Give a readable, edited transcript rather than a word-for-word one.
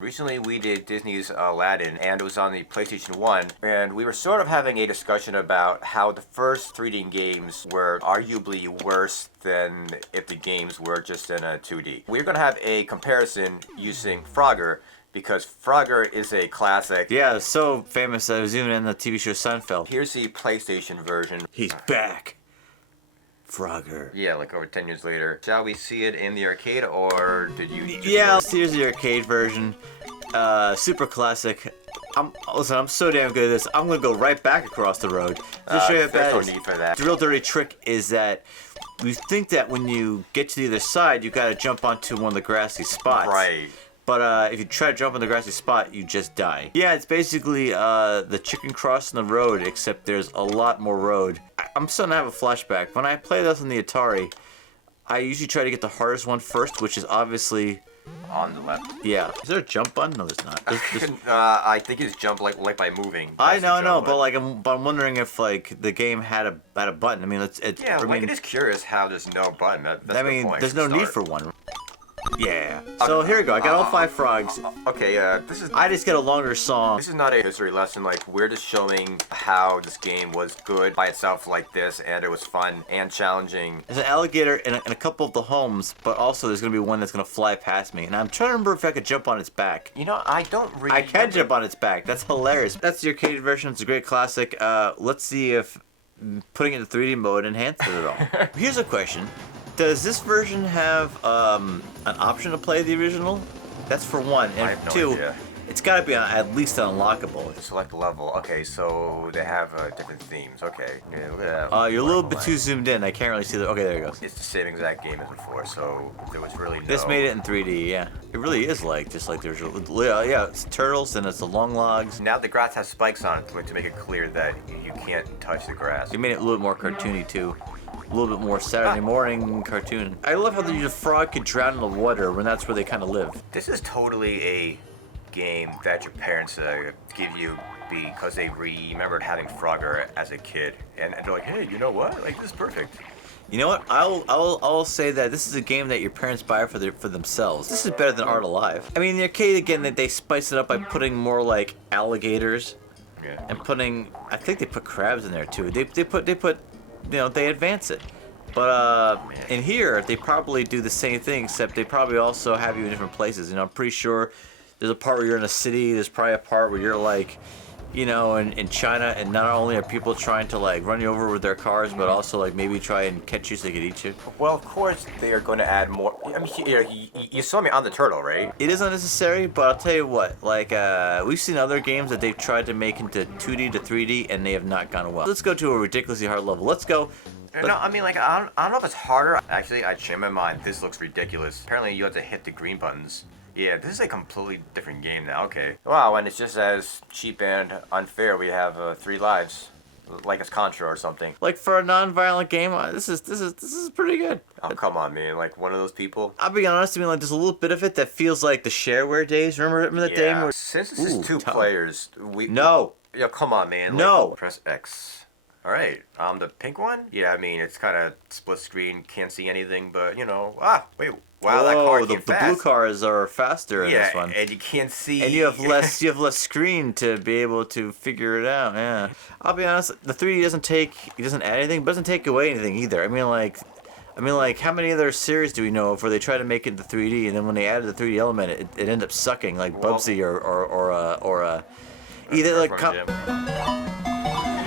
Recently we did Disney's Aladdin, and it was on the PlayStation 1, and we were sort of having a discussion about how the first 3D games were arguably worse than if the games were just in a 2D. We're going to have a comparison using Frogger, because Frogger is a classic. Yeah, it's so famous that it was even in the TV show Seinfeld. Here's the PlayStation version. He's back. Frogger. Yeah, like over 10 years later. Shall we see it in the arcade, or did you just Yeah, here's the arcade version. Super classic. Listen, I'm so damn good at this. I'm gonna go right back across the road. To show you how bad there's it no is. need for that. The real dirty trick is that we think that when you get to the other side, you gotta jump onto one of the grassy spots. Right. But if you try to jump on the grassy spot, you just die. Yeah, it's basically the chicken crossing the road, except there's a lot more road. I'm starting to have a flashback. When I play this on the Atari, I usually try to get the hardest one first, which is obviously On the left. yeah. Is there a jump button? No, there's not. I think it's jump like by moving. I That's the know, jump but button. I'm wondering if like the game had a button. I mean, Yeah, I mean, it is curious how there's no button. That's I the mean, point there's to no need start. for one. Yeah. So here we go. I got all 5 frogs. Okay, this is. I just get a longer song. This is not a history lesson. Like, we're just showing how this game was good by itself like this, and it was fun and challenging. There's an alligator in a couple of the homes, but also there's going to be one that's going to fly past me. And I'm trying to remember if I could jump on its back. You know, I don't really. I can jump on its back. That's hilarious. That's the arcade version. It's a great classic. Let's see if putting it in 3D mode enhances it at all. Here's a question. Does this version have an option to play the original? That's for one. And I have no 2, idea. it's got to be at least unlockable. Select level. Okay, so they have different themes. Okay. Yeah, look at that. You're a little bit too zoomed in. I can't really see the. Okay, there it goes. It's the same exact game as before, so there was really no. This made it in 3D, yeah. It really is like, just like the original. Yeah, it's turtles and it's the long logs. Now the grass has spikes on it to make it clear that you can't touch the grass. They made it a little bit more cartoony too. A little bit more Saturday morning cartoon. I love how the frog could drown in the water when that's where they kind of live. This is totally a game that your parents give you because they remembered having Frogger as a kid, and they're like, hey, you know what? Like, this is perfect. You know what? I'll say that this is a game that your parents buy for themselves. This is better than Art Alive. I mean, the arcade again, they spice it up by putting more like alligators, Yeah. and putting. I think they put crabs in there too. They put. You know, they advance it. But in here, they probably do the same thing, except they probably also have you in different places. You know, I'm pretty sure there's a part where you're in a city. There's probably a part where you're like, you know, in China, and not only are people trying to like run you over with their cars, but also like maybe try and catch you so they could eat you. Well, of course, they are going to add more. I mean, you saw me on the turtle, right? It is unnecessary, but I'll tell you what, like, we've seen other games that they've tried to make into 2D to 3D, and they have not gone well. Let's go to a ridiculously hard level. Let's go. No, I mean, like, I don't know if it's harder. Actually, I changed my mind. This looks ridiculous. Apparently, you have to hit the green buttons. Yeah, this is a completely different game now. Okay. Wow, and it's just as cheap and unfair. We have 3 lives, like it's Contra or something. Like for a non-violent game, this is pretty good. Oh, come on, man. Like, one of those people. I'll be honest, I mean, like, there's a little bit of it that feels like the shareware days. Remember that day? Where... Since this is 2 tough. players, we... No. Yeah, come on, man. No. Like, press X. All right. The pink one? Yeah, I mean, it's kind of split screen. Can't see anything, but, you know... wait. Wow, that car came the fast. blue cars are faster in this one. Yeah, and you can't see... And you have less screen to be able to figure it out, yeah. I'll be honest, the 3D doesn't add anything, but doesn't take away anything either. I mean, like, how many other series do we know of where they try to make it into 3D, and then when they added the 3D element, it ended up sucking, like Bubsy or either like...